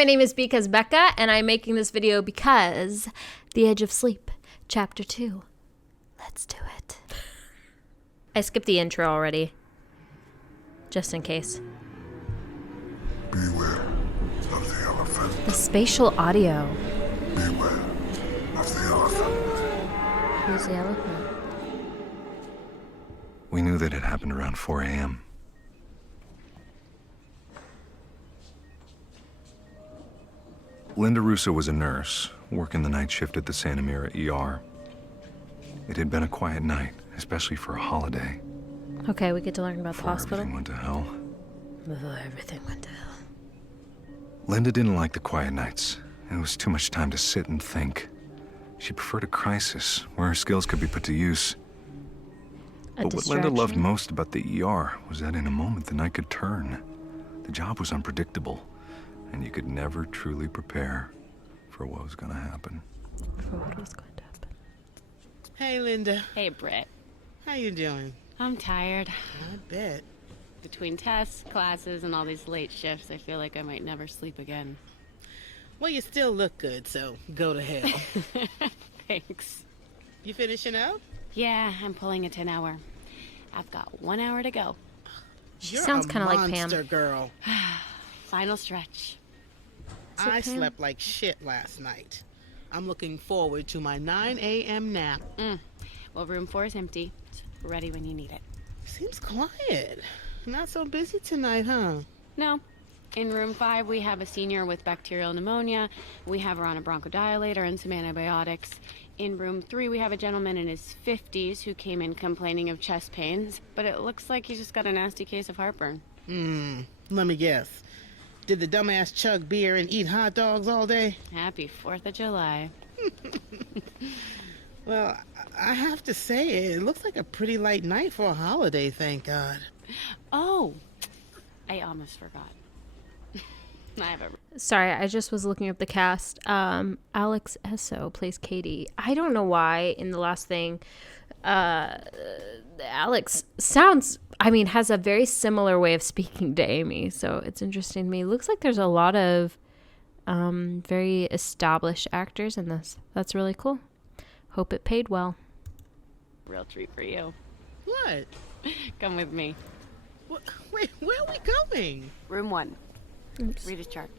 my name is Because Becca, and I'm making this video because The Edge of Sleep, Chapter 2. Let's do it. I skipped the intro already, just in case. Beware of the elephant. The spatial audio. Beware of the elephant. Who's the elephant? We knew that it happened around 4 a.m. Linda Russo was a nurse, working the night shift at the Santa Mira ER. It had been a quiet night, especially for a holiday. Okay, we get to learn about the Before hospital. everything went to hell. Before everything went to hell. Linda didn't like the quiet nights. It was too much time to sit and think. She preferred a crisis, where her skills could be put to use. But what Linda loved most about the ER was that in a moment the night could turn. The job was unpredictable, and you could never truly prepare for what was going to happen. For what was going to happen. Hey, Linda. Hey, Britt. How you doing? I'm tired. I bet. Between tests, classes, and all these late shifts, I feel like I might never sleep again. Well, you still look good, so go to hell. Thanks. You finishing up? Yeah, I'm pulling a 10-hour. I've got 1 hour to go. She sounds kind of like Pam. Monster girl. Final stretch. I slept like shit last night. I'm looking forward to my 9 a.m. nap. Well, room 4 is empty. It's ready when you need it. Seems quiet. Not so busy tonight, huh? No. In room 5, we have a senior with bacterial pneumonia. We have her on a bronchodilator and some antibiotics. In room 3, we have a gentleman in his 50s who came in complaining of chest pains, but it looks like he just got a nasty case of heartburn. Let me guess. Did the dumbass chug beer and eat hot dogs all day? Happy 4th of July. Well, I have to say, it looks like a pretty light night for a holiday, thank God. Oh, I almost forgot. I have a... Sorry, I just was looking up the cast. Alex Esso plays Katie. I don't know why in the last thing, Alex has a very similar way of speaking to Amy. So it's interesting to me. Looks like there's a lot of very established actors in this. That's really cool. Hope it paid well. Real treat for you. What? Come with me. Wait, where are we going? Room 1. Oops. Read his chart.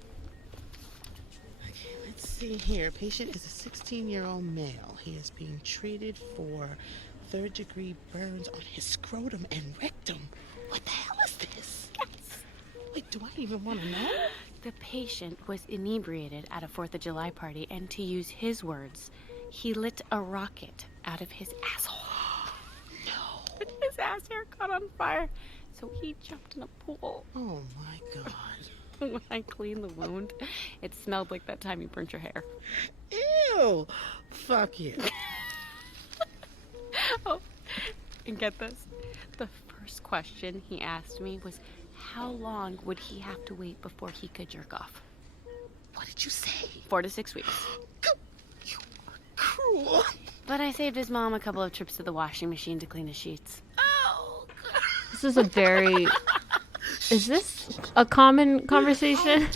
Okay, let's see here. Patient is a 16-year-old male. He is being treated for 3rd-degree burns on his scrotum and rectum. What the hell is this? Yes. Wait, do I even want to know? The patient was inebriated at a 4th of July party, and to use his words, he lit a rocket out of his asshole. No. His ass hair caught on fire, so he jumped in a pool. Oh, my God. When I cleaned the wound, it smelled like that time you burnt your hair. Ew. Fuck you. Oh, and get this. The first question he asked me was, how long would he have to wait before he could jerk off? What did you say? 4 to 6 weeks. You are cruel. But I saved his mom a couple of trips to the washing machine to clean his sheets. Oh, God. This is a very... Is this a common conversation?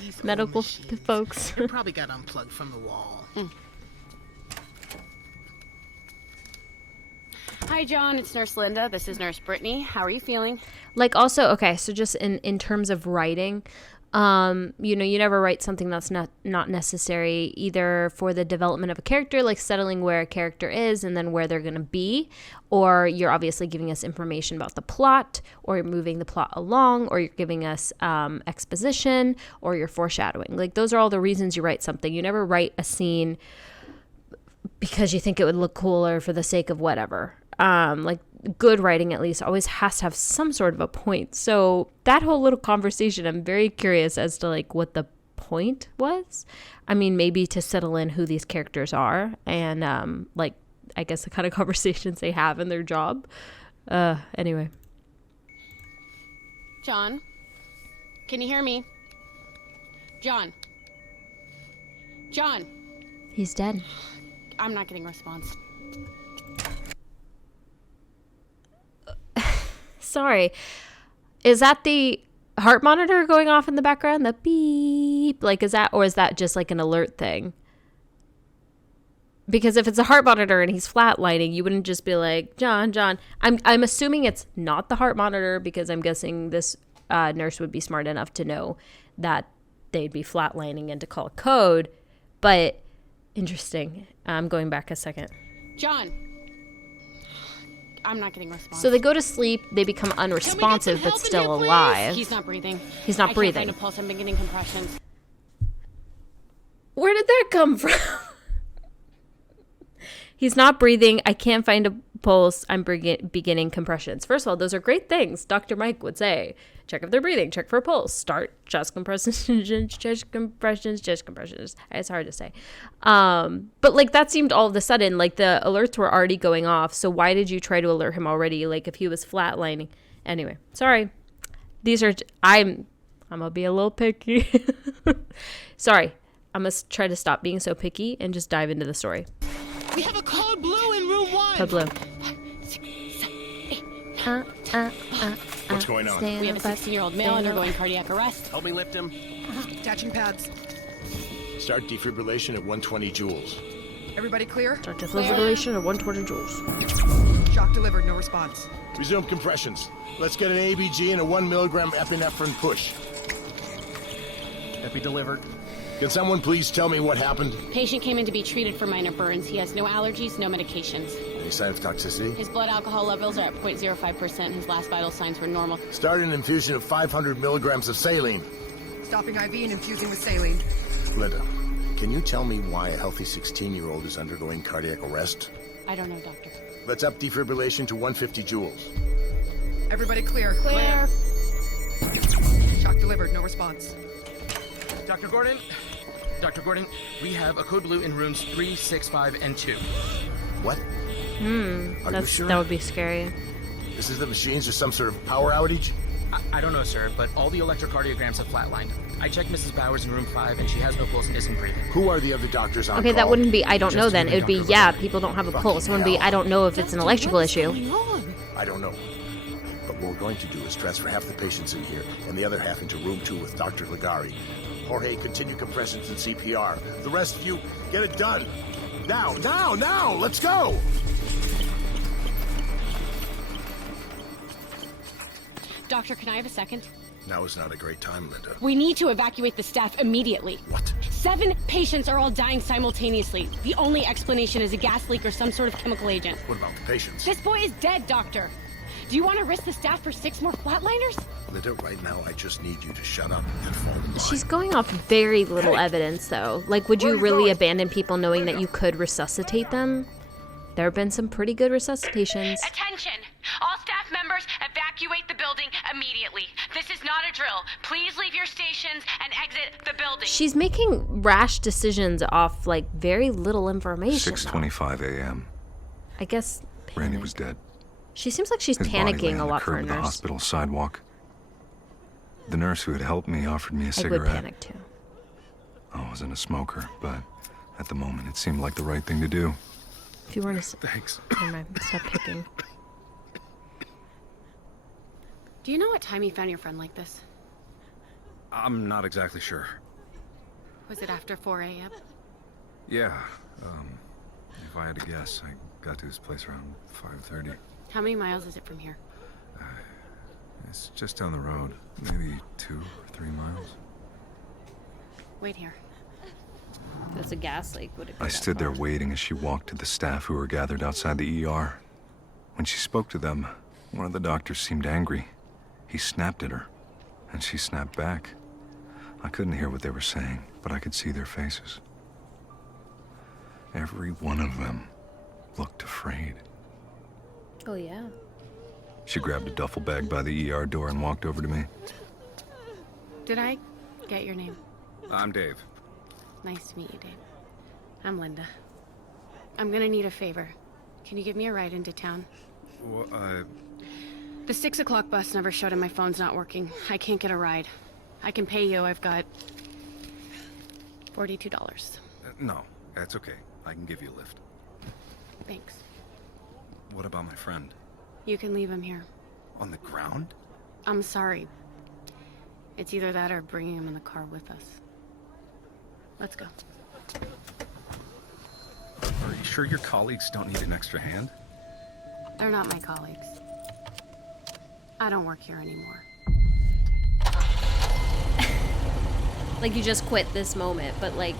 These Medical machines. folks. They probably got unplugged from the wall. Hi, John. It's Nurse Linda. This is Nurse Brittany. How are you feeling? Like also, okay, so just in terms of writing, you never write something that's not necessary either for the development of a character, like settling where a character is and then where they're going to be, or you're obviously giving us information about the plot, or you're moving the plot along, or you're giving us exposition, or you're foreshadowing. Like those are all the reasons you write something. You never write a scene because you think it would look cooler for the sake of whatever. Like good writing at least always has to have some sort of a point. So that whole little conversation, I'm very curious as to like what the point was. I mean, maybe to settle in who these characters are and like I guess the kind of conversations they have in their job. Anyway. John, can you hear me? John. He's dead. I'm not getting a response. Sorry. Is that the heart monitor going off in the background? The beep. sleep? Like, is that just like an alert thing? Because if it's a heart monitor and he's flatlining, you wouldn't just be like, John. I'm assuming it's not the heart monitor, because I'm guessing this nurse would be smart enough to know that they'd be flatlining and to call a code. But interesting. I'm going back a second. John. I'm not getting a response. So they go to sleep, they become unresponsive but still alive. He's not breathing. He's not breathing. I can't find a pulse. I'm beginning compressions. Where did that come from? He's not breathing. I can't find a pulse. I'm beginning compressions. First of all, those are great things Dr. Mike would say. Check if they're breathing. Check for a pulse. Start chest compressions, chest compressions, chest compressions. It's hard to say. But like that seemed all of a sudden, like the alerts were already going off. So why did you try to alert him already? Like if he was flatlining. Anyway, sorry. I'm going to be a little picky. Sorry. I'm going to try to stop being so picky and just dive into the story. We have a code blue in room 1. Code blue. What's going on? We have a 16-year-old male undergoing cardiac arrest. Help me lift him. Attaching pads. Start defibrillation at 120 joules. Everybody clear? Start defibrillation at 120 joules. Shock delivered, no response. Resume compressions. Let's get an ABG and a 1 milligram epinephrine push. Epi delivered. Can someone please tell me what happened? Patient came in to be treated for minor burns. He has no allergies, no medications. Any sign of toxicity? His blood alcohol levels are at 0.05%. His last vital signs were normal. Start an infusion of 500 milligrams of saline. Stopping IV and infusing with saline. Linda, can you tell me why a healthy 16-year-old is undergoing cardiac arrest? I don't know, doctor. Let's up defibrillation to 150 joules. Everybody clear. Clear. Shock delivered, no response. Dr. Gordon, we have a code blue in rooms 3, 6, 5, and 2. What? Are you sure? That would be scary. This is the machines or some sort of power outage? I don't know, sir, but all the electrocardiograms have flatlined. I checked Mrs. Bowers in room 5, and she has no pulse and isn't breathing. Who are the other doctors on Okay, call? that wouldn't be I don't know Just then. you It and would be, Dr. yeah, Gordon. people don't have a Fucking pulse. It wouldn't be hell. I don't know if it's an electrical issue. I don't know. But what we're going to do is transfer half the patients in here and the other half into room 2 with Dr. Ligari. Jorge, continue compressions and CPR. The rest of you, get it done. Now, let's go! Doctor, can I have a second? Now is not a great time, Linda. We need to evacuate the staff immediately. What? 7 patients are all dying simultaneously. The only explanation is a gas leak or some sort of chemical agent. What about the patients? This boy is dead, doctor. Do you want to risk the staff for 6 more flatliners? Linda, right now, I just need you to shut up and fall in line. She's going off very little evidence, though. Like, would you really abandon people knowing that you could resuscitate them? There have been some pretty good resuscitations. Attention! All staff members, evacuate the building immediately. This is not a drill. Please leave your stations and exit the building. She's making rash decisions off, like, very little information. 6:25 a.m. I guess Randy was dead. she seems like she's His body lay panicking on a the lot for curb a of the nurse. hospital sidewalk. The nurse who had helped me offered me a I cigarette. would panic too. I wasn't a smoker, but at the moment it seemed like the right thing to do. If you weren't a... Thanks. Never mind, stop picking. Do you know what time you found your friend like this? I'm not exactly sure. Was it after 4 a.m.? Yeah, if I had to guess, I got to his place around 5:30. How many miles is it from here? It's just down the road, maybe 2 or 3 miles. Wait here. If it was a gas leak, would it be I that stood there far? waiting as she walked to the staff who were gathered outside the ER. When she spoke to them, one of the doctors seemed angry. He snapped at her, and she snapped back. I couldn't hear what they were saying, but I could see their faces. Every one of them looked afraid. Oh, yeah. She grabbed a duffel bag by the ER door and walked over to me. Did I get your name? I'm Dave. Nice to meet you, Dave. I'm Linda. I'm gonna need a favor. Can you give me a ride into town? The 6 o'clock bus never showed and my phone's not working. I can't get a ride. I can pay you. I've got $42. No, that's okay. I can give you a lift. Thanks. What about my friend? You can leave him here. On the ground? I'm sorry. It's either that or bringing him in the car with us. Let's go. Are you sure your colleagues don't need an extra hand? They're not my colleagues. I don't work here anymore. Like, you just quit this moment, but like...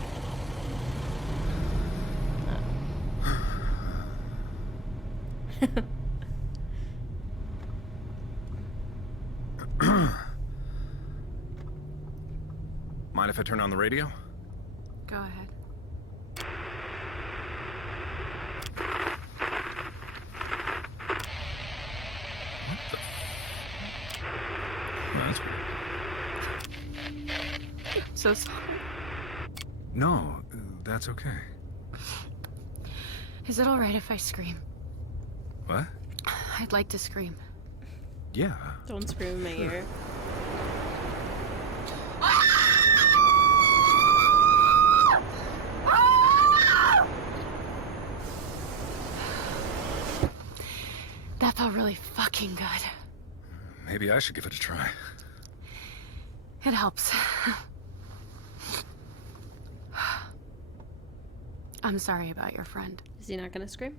Mind if I turn on the radio? Go ahead. What the Oh, that's weird. So sorry. No, that's okay. Is it alright if I scream? What? I'd like to scream. Yeah. Don't scream in my ear. That felt really fucking good. Maybe I should give it a try. It helps. I'm sorry about your friend. Is he not gonna scream?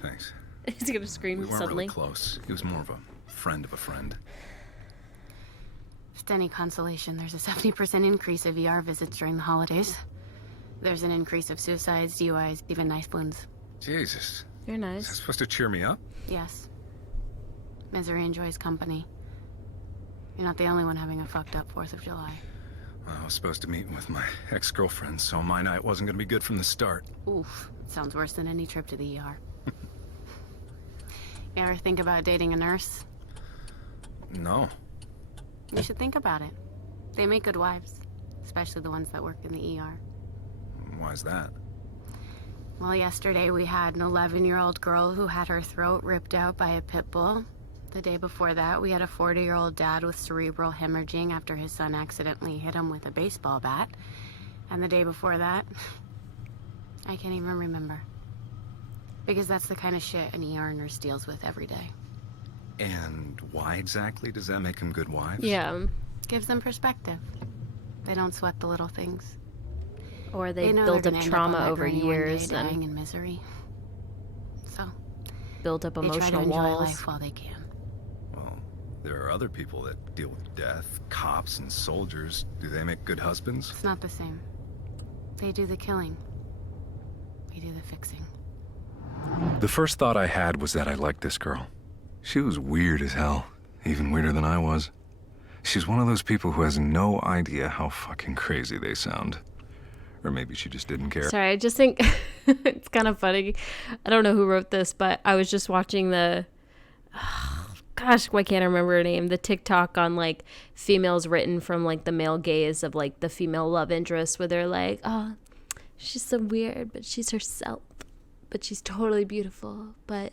Thanks. Is he gonna scream We weren't suddenly? really close. He was more of a friend of a friend. If it's any consolation, there's a 70% increase of ER visits during the holidays. There's an increase of suicides, DUIs, even knife wounds. Jesus. You're Is that nice. supposed to cheer me up? Yes. Misery enjoys company. You're not the only one having a fucked up 4th of July. Well, I was supposed to meet with my ex-girlfriend, so my night wasn't going to be good from the start. Oof. Sounds worse than any trip to the ER. You ever think about dating a nurse? No. You should think about it. They make good wives. Especially the ones that work in the ER. Why's that? Well, yesterday we had an 11-year-old girl who had her throat ripped out by a pit bull. The day before that, we had a 40-year-old dad with cerebral hemorrhaging after his son accidentally hit him with a baseball bat. And the day before that, I can't even remember. Because that's the kind of shit an ER nurse deals with every day. And why exactly does that make them good wives? Yeah. Gives them perspective. They don't sweat the little things. Or they know build they're up gonna end trauma on that over gurney one day years dying and in misery. So build up they try to emotional enjoy walls. life while they can. Well, there are other people that deal with death, cops and soldiers. Do they make good husbands? It's not the same. They do the killing. We do the fixing. The first thought I had was that I liked this girl. She was weird as hell, even weirder than I was. She's one of those people who has no idea how fucking crazy they sound. Or maybe she just didn't care. Sorry, I just think it's kind of funny. I don't know who wrote this, but I was just watching the... gosh, why can't I remember her name? The TikTok on, like, females written from, like, the male gaze of, like, the female love interest, where they're like, oh, she's so weird, but she's herself. But she's totally beautiful, but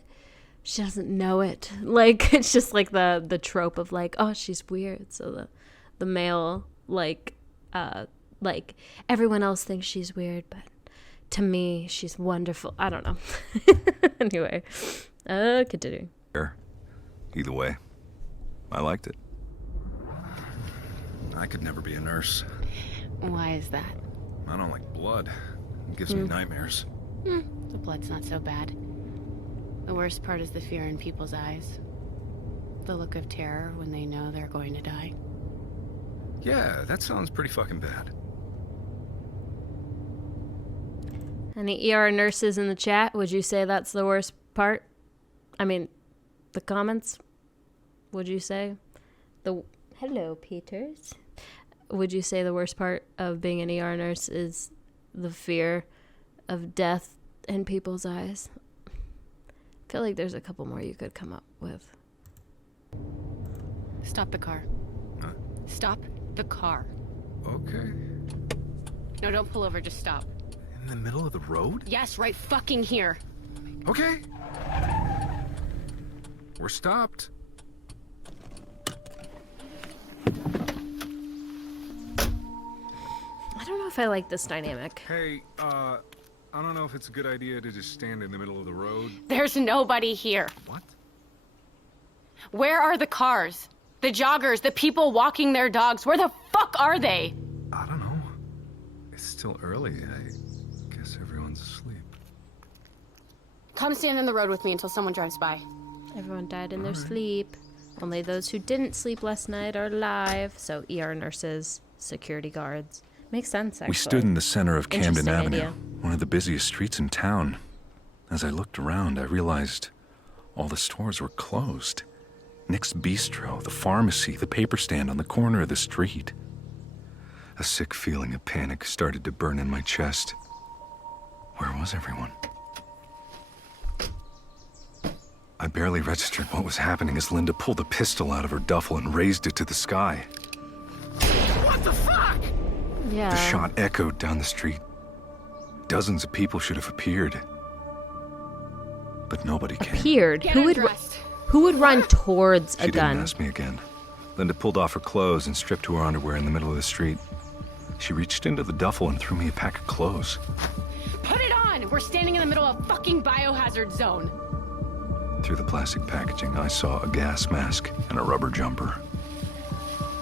she doesn't know it. Like, it's just, like, the trope of, like, oh, she's weird. So the male, like, everyone else thinks she's weird, but to me, she's wonderful. I don't know. Anyway, continue. Either way, I liked it. I could never be a nurse. Why is that? I don't like blood. It gives me nightmares. The blood's not so bad. The worst part is the fear in people's eyes. The look of terror when they know they're going to die. Yeah, that sounds pretty fucking bad. Any ER nurses in the chat? Would you say that's the worst part? I mean, the comments? Would you say? Hello, Peters. Would you say the worst part of being an ER nurse is the fear of death in people's eyes? I feel like there's a couple more you could come up with. Stop the car. Huh? Stop the car. Okay. No, don't pull over, just stop. In the middle of the road? Yes, right fucking here. Okay. We're stopped. I don't know if I like this dynamic. Hey, I don't know if it's a good idea to just stand in the middle of the road. There's nobody here. What? Where are the cars? The joggers, the people walking their dogs, where the fuck are they? I don't know. It's still early. I guess everyone's asleep. Come stand in the road with me until someone drives by. Everyone died in their sleep. Only those who didn't sleep last night are alive. So ER nurses, security guards. Makes sense, actually. We stood in the center of Camden Interesting Avenue, idea. one of the busiest streets in town. As I looked around, I realized all the stores were closed. Nick's Bistro, the pharmacy, the paper stand on the corner of the street. A sick feeling of panic started to burn in my chest. Where was everyone? I barely registered what was happening as Linda pulled a pistol out of her duffel and raised it to the sky. What the fuck? Yeah. The shot echoed down the street. Dozens of people should have appeared. But nobody came. Appeared. Get Who would run towards a She gun? didn't ask me again. Linda pulled off her clothes and stripped to her underwear in the middle of the street. She reached into the duffel and threw me a pack of clothes. Put it on! We're standing in the middle of a fucking biohazard zone. Through the plastic packaging, I saw a gas mask and a rubber jumper.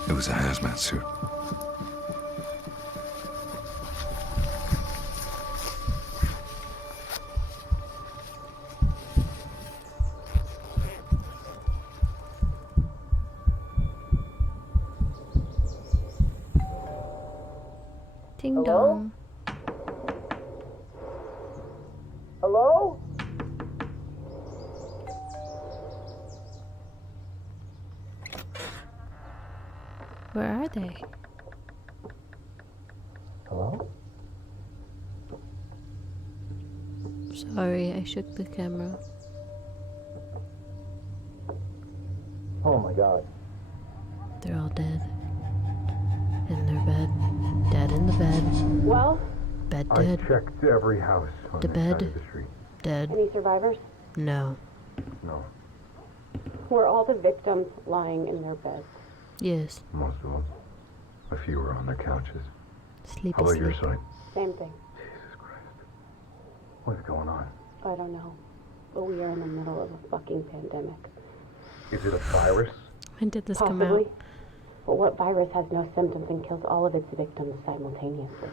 It was a hazmat suit. Ding dong. Hello? Where are they? Hello? Sorry, I shook the camera. Oh my god. They're all dead. In their bed. Dead in the bed. Well, Bed I dead. checked every house on The this bed. side of the street. Dead. any survivors? No. No, Were all the victims lying in their beds? Yes. most of them. A few were on their couches. Sleep How about your asleep. side? Same thing. Jesus Christ. What's going on? I don't know. But we are in the middle of a fucking pandemic. Is it a virus? When did this come Possibly. out? But what virus has no symptoms and kills all of its victims simultaneously?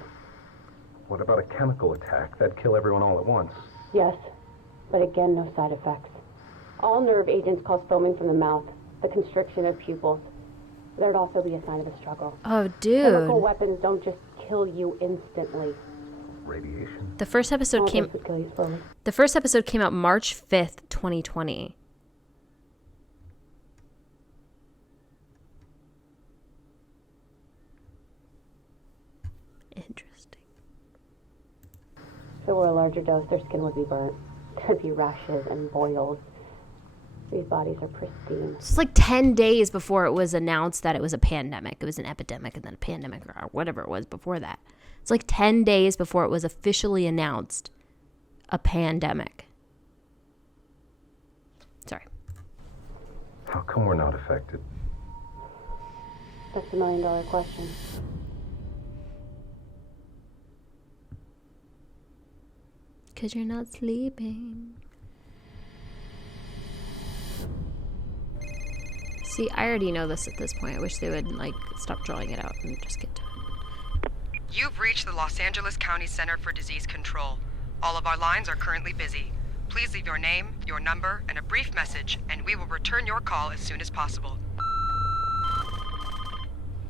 What about a chemical attack? That'd kill everyone all at once. Yes, but again, no side effects. All nerve agents cause foaming from the mouth, the constriction of pupils. There'd also be a sign of a struggle. Oh, Chemical dude. weapons don't just kill you instantly. Radiation? The first episode All came. those would kill you slowly. The first episode came out March 5th, 2020. Interesting. If it were a larger dose, their skin would be burnt. There'd be rashes and boils. These bodies are pristine. It's like 10 days before it was announced that it was a pandemic. It was an epidemic and then a pandemic or whatever it was before that. It's like 10 days before it was officially announced a pandemic. Sorry. How come we're not affected? That's $1 million question. Because you're not sleeping. See, I already know this at this point. I wish they would, like, stop drawing it out and just get to it. You've reached the Los Angeles County Center for Disease Control. All of our lines are currently busy. Please leave your name, your number, and a brief message, and we will return your call as soon as possible.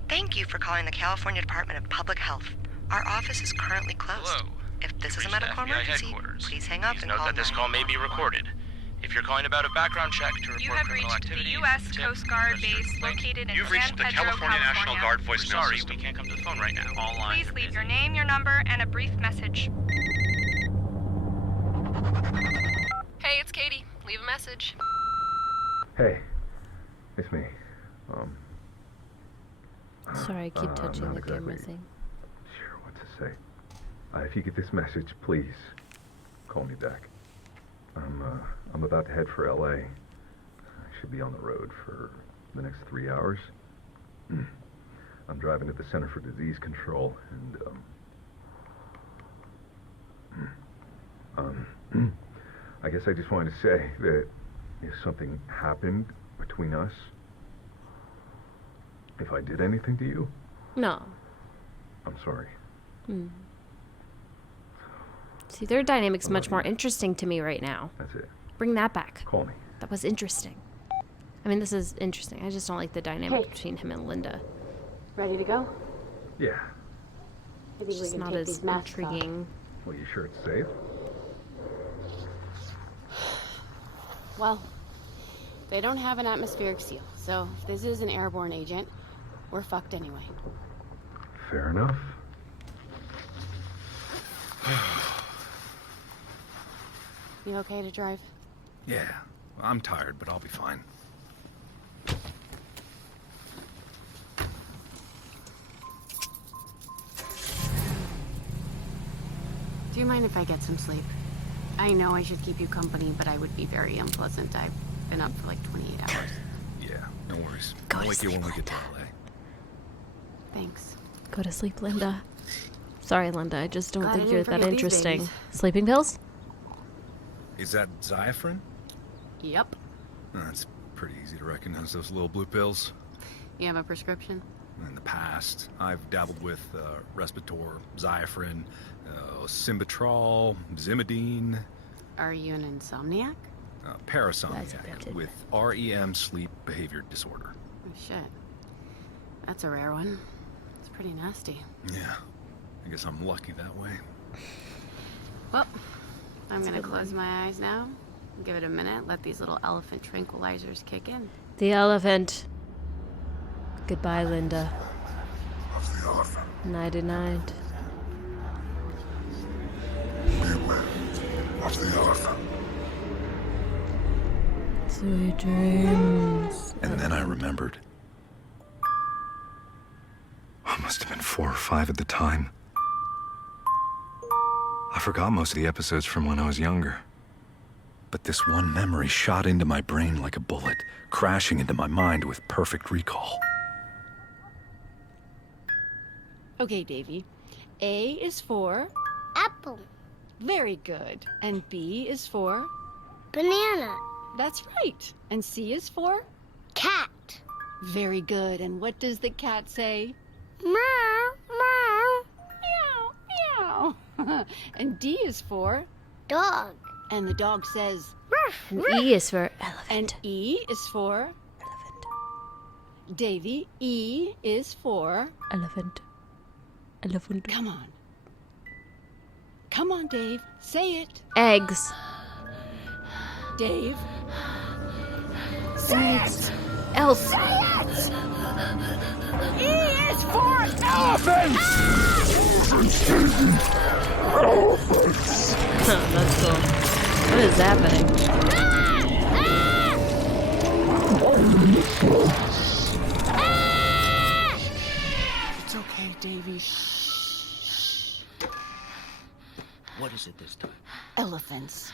Thank you for calling the California Department of Public Health. Our office is currently closed. Hello. If this is a Reached medical FBI emergency, headquarters. please hang up Please and note call that this call may be 911. recorded. If you're calling about a background check to report You have criminal reached the activity, U.S. tip, Coast Guard register base complaint. located in You've San reached the Pedro, California National Guard We're voicemail sorry, system. we can't come to the phone right now. All lines Please are leave busy. your name, your number, and a brief message. Hey, it's Katie. Leave a message. Hey, it's me. Sorry, I keep I'm touching not the camera exactly thing. sure what to say. If you get this message, please call me back. I'm about to head for LA. I should be on the road for the next 3 hours. I'm driving to the Center for Disease Control, and I guess I just wanted to say that if something happened between us, if I did anything to you, No. I'm sorry. See, their dynamic's much more interesting to me right now. That's it. Bring that back. Call me. That was interesting. I mean, this is interesting. I just don't like the dynamic between him and Linda. Ready to go? Yeah. I think It's not as intriguing. Well, you sure it's safe? Well, they don't have an atmospheric seal, so if this is an airborne agent, we're fucked anyway. Fair enough. You okay to drive? Yeah, I'm tired, but I'll be fine. Do you mind if I get some sleep? I know I should keep you company, but I would be very unpleasant. I've been up for like 28 hours. Yeah, no worries. Go I'll to wake you sleep, when we get to LA. Thanks. Go to sleep, Linda. Sorry, Linda. I just don't Glad I think didn't you're that forget these interesting. babies. Sleeping pills? Is that Xiafrin? Yep. That's pretty easy to recognize, those little blue pills. You have a prescription? In the past, I've dabbled with Respitor, Xiafrin, Symbitrol, Zimidine. Are you an insomniac? Parasomniac with REM sleep behavior disorder. Oh, shit. That's a rare one. It's pretty nasty. Yeah, I guess I'm lucky that way. Well, I'm gonna close my eyes now. Give it a minute. Let these little elephant tranquilizers kick in. The elephant. Goodbye, Linda. Of the elephant. Nighty night. Beware of the elephant. Sweet dreams. And then I remembered. I must have been 4 or 5 at the time. I forgot most of the episodes from when I was younger. But this one memory shot into my brain like a bullet, crashing into my mind with perfect recall. Okay, Davy. A is for... Apple. Very good. And B is for... Banana. That's right. And C is for... Cat. Very good. And what does the cat say? Meow, meow. Meow, meow. And D is for... Dog. And the dog says... And E is for elephant. And E is for... Elephant. Davy, E is for... Elephant. Elephant. Come on. Come on, Dave. Say it. Eggs. Dave. Say it. Elf. Say it. E is for Elephants! Elephants! That's cool. What is happening? It's okay, Davy. What is it this time? Elephants.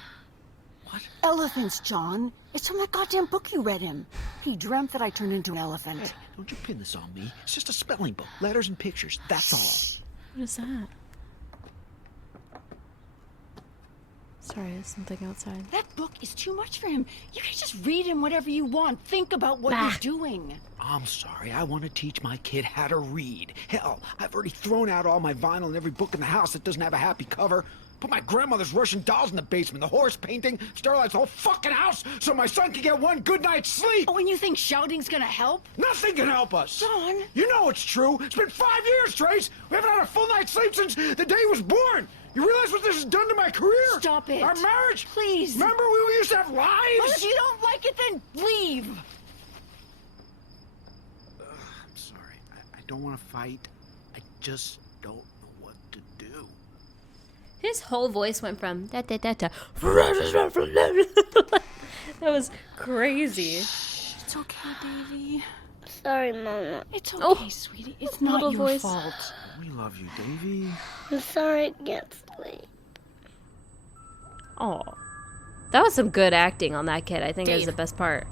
What? Elephants, John. It's from that goddamn book you read him. He dreamt that I turned into an elephant. Hey, don't you pin this on me. It's just a spelling book. Letters and pictures. That's all. What is that? Sorry, there's something outside. That book is too much for him. You can just read him whatever you want. Think about what you're doing. I'm sorry. I want to teach my kid how to read. Hell, I've already thrown out all my vinyl and every book in the house that doesn't have a happy cover. Put my grandmother's Russian dolls in the basement, the horse painting, sterilized the whole fucking house so my son can get one good night's sleep. Oh, and you think shouting's gonna help? Nothing can help us. John. You know it's true. It's been 5 years, Trace. We haven't had a full night's sleep since the day he was born. You realize what this has done to my career? Stop it. Our marriage? Please. Remember we used to have lives? Well, if you don't like it, then leave. I'm sorry. I don't want to fight. I just don't know what to do. His whole voice went from da da da da. That was crazy. It's okay, Davy. Sorry, Mama. It's okay, Oh, sweetie. It's not little your voice. fault. We love you, Davy. I'm sorry I can't sleep. Oh, that was some good acting on that kid. I think it was Dave. the best part.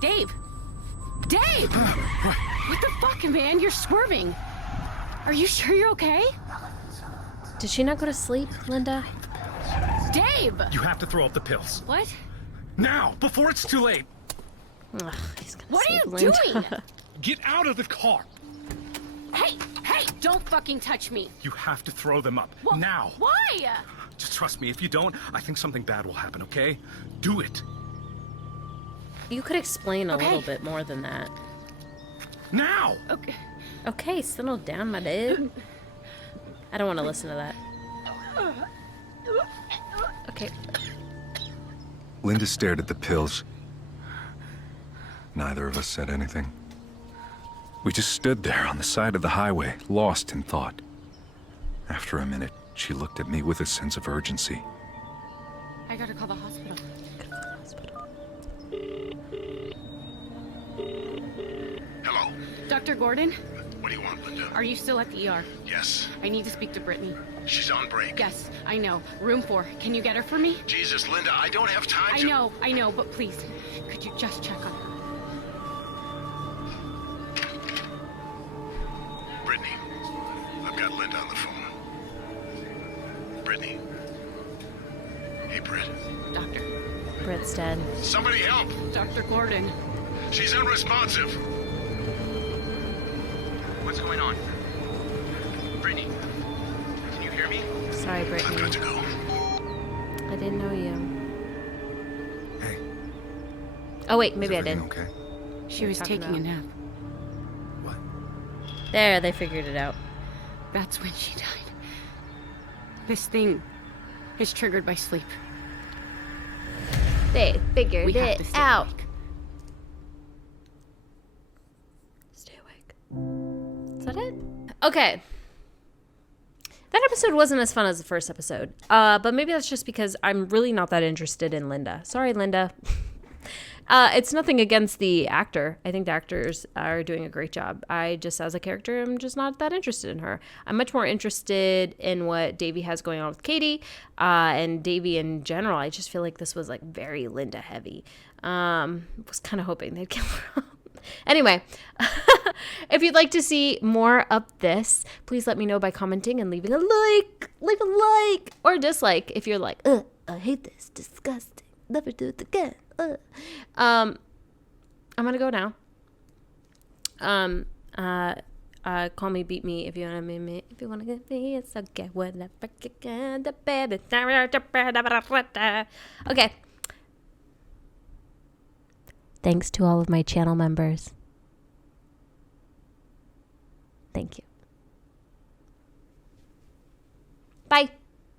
Dave! Dave! What the fuck, man? You're swerving. Are you sure you're okay? Did she not go to sleep, Linda? Dave! You have to throw up the pills. What? Now, before it's too late. Ugh, he's gonna What are save you Linda. doing? Get out of the car. Hey! Hey! Don't fucking touch me! You have to throw them up. Well, now! Why? Just trust me. If you don't, I think something bad will happen, okay? Do it. You could explain a little bit more than that. Now! Okay. Okay, settle down, my dude. I don't want to listen to that. Okay. Linda stared at the pills. Neither of us said anything. We just stood there on the side of the highway, lost in thought. After a minute, she looked at me with a sense of urgency. I gotta call the hospital. Hello? Dr. Gordon? What do you want, Linda? Are you still at the ER? Yes. I need to speak to Brittany. She's on break. Yes, I know. Room 4. Can you get her for me? Jesus, Linda, I don't have time to... I know, but please, could you just check on her? Brittany, I've got Linda on the phone. Brittany. Hey, Britt. Doctor. Britt's dead. Somebody help! Dr. Gordon. She's unresponsive. What's going on? Brittany, can you hear me? Sorry, Brittany. I've got to go. I didn't know you. Hey. Oh, wait, maybe I did. Okay. She was taking a nap. There, they figured it out. That's when she died. This thing is triggered by sleep. They figured We have it to stay out. awake. Stay awake. Is that it? Okay. That episode wasn't as fun as the first episode. But maybe that's just because I'm really not that interested in Linda. Sorry, Linda. It's nothing against the actor. I think the actors are doing a great job. I just, as a character, I'm just not that interested in her. I'm much more interested in what Davey has going on with Katie, and Davey in general. I just feel like this was like very Linda heavy. Was kind of hoping they'd kill her. Anyway, if you'd like to see more of this, please let me know by commenting and leaving a like. Leave a like or dislike if you're like, I hate this, disgusting, never do it again. I'm gonna go now. Call me, beat me if you wanna meet me. If you wanna get me, it's okay. Whatever you can, the baby. Okay. Thanks to all of my channel members. Thank you. Bye.